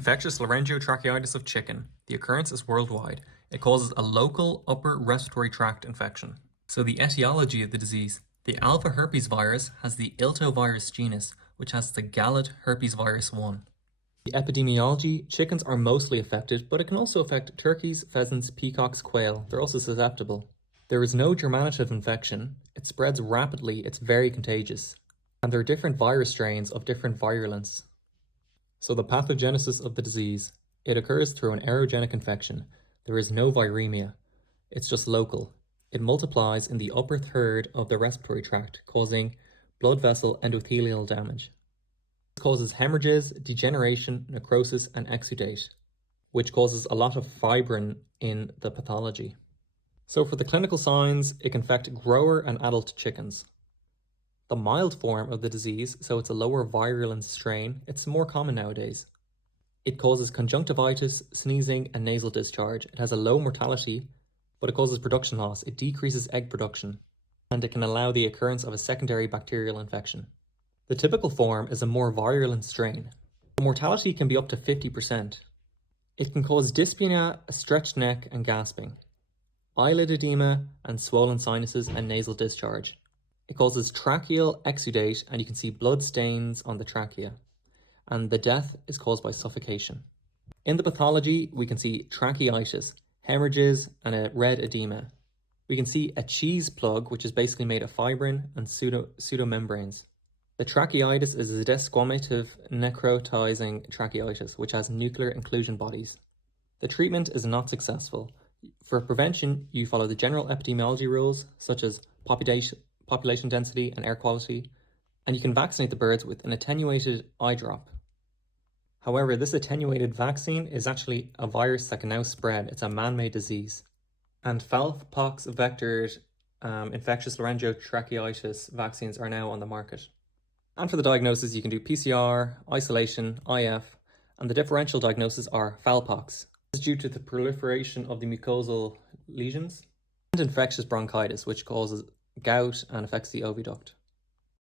Infectious laryngeotracheitis of chicken. The occurrence is worldwide. It causes a local upper respiratory tract infection. So the etiology of the disease. The alpha herpes virus has the iltovirus genus, which has the gallid herpes virus 1. The epidemiology, chickens are mostly affected, but it can also affect turkeys, pheasants, peacocks, quail. They're also susceptible. There is no germinative infection. It spreads rapidly, it's very contagious. And there are different virus strains of different virulence. So the pathogenesis of the disease, it occurs through an aerogenic infection. There is no viremia. It's just local. It multiplies in the upper third of the respiratory tract, causing blood vessel endothelial damage. This causes hemorrhages, degeneration, necrosis, and exudate, which causes a lot of fibrin in the pathology. So for the clinical signs, it can affect grower and adult chickens. The mild form of the disease, so it's a lower virulence strain, it's more common nowadays. It causes conjunctivitis, sneezing, and nasal discharge. It has a low mortality, but it causes production loss. It decreases egg production, and it can allow the occurrence of a secondary bacterial infection. The typical form is a more virulent strain. The mortality can be up to 50%. It can cause dyspnea, a stretched neck, and gasping, eyelid edema, and swollen sinuses and nasal discharge. It causes tracheal exudate, and you can see blood stains on the trachea. And the death is caused by suffocation. In the pathology, we can see tracheitis, hemorrhages, and a red edema. We can see a cheese plug, which is basically made of fibrin and pseudomembranes. The tracheitis is a desquamative necrotizing tracheitis, which has nuclear inclusion bodies. The treatment is not successful. For prevention, you follow the general epidemiology rules, such as population density and air quality, and you can vaccinate the birds with an attenuated eye drop. However, this attenuated vaccine is actually a virus that can now spread. It's a man-made disease. And fowlpox vectored infectious laryngeotracheitis vaccines are now on the market. And for the diagnosis, you can do PCR, isolation, IF, and the differential diagnosis are fowlpox. This is due to the proliferation of the mucosal lesions, and infectious bronchitis, which causes gout and affects the oviduct.